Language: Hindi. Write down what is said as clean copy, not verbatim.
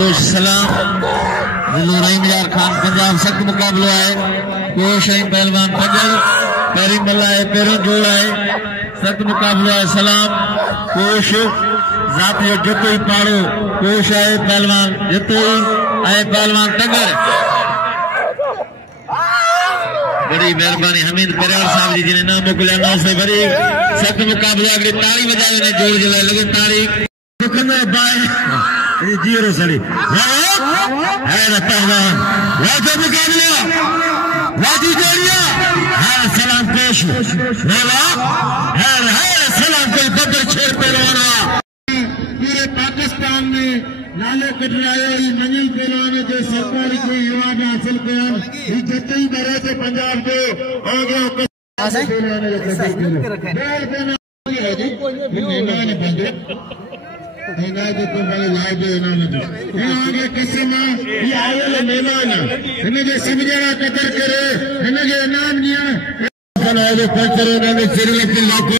सलाम रहीम खान पंजाब सख्त मुकाबलो है। कोश पहलवान पंजर पैरी मल्ला है, पैरों जोड़ है, सख्त मुकाबलो है। सलाम कोश जात जो जितो ही पाड़ो कोश है पहलवान जितो है पहलवान टंगर। बड़ी मेहरबानी हमीद परिवार साहब जी जिन्हें नाम मोकलिया ना से बड़ी सख्त मुकाबलो अगली ताली बजावे ने जोड़ जला लगे ताली दुखने बाय जीरो सड़ी है ना पहलवान वाजो मुकाबला वाजी जोड़िया है सलाम पेश मेला है सलाम कोई बदर छेड़ पहलवाना पूरे पाकिस्तान में नाले कटराए मंजिल पहलवान जो सरकारी कोई अवार्ड हासिल कर जितने ही बड़े से पंजाब को हो गया समझा कदर करे इनाम दिया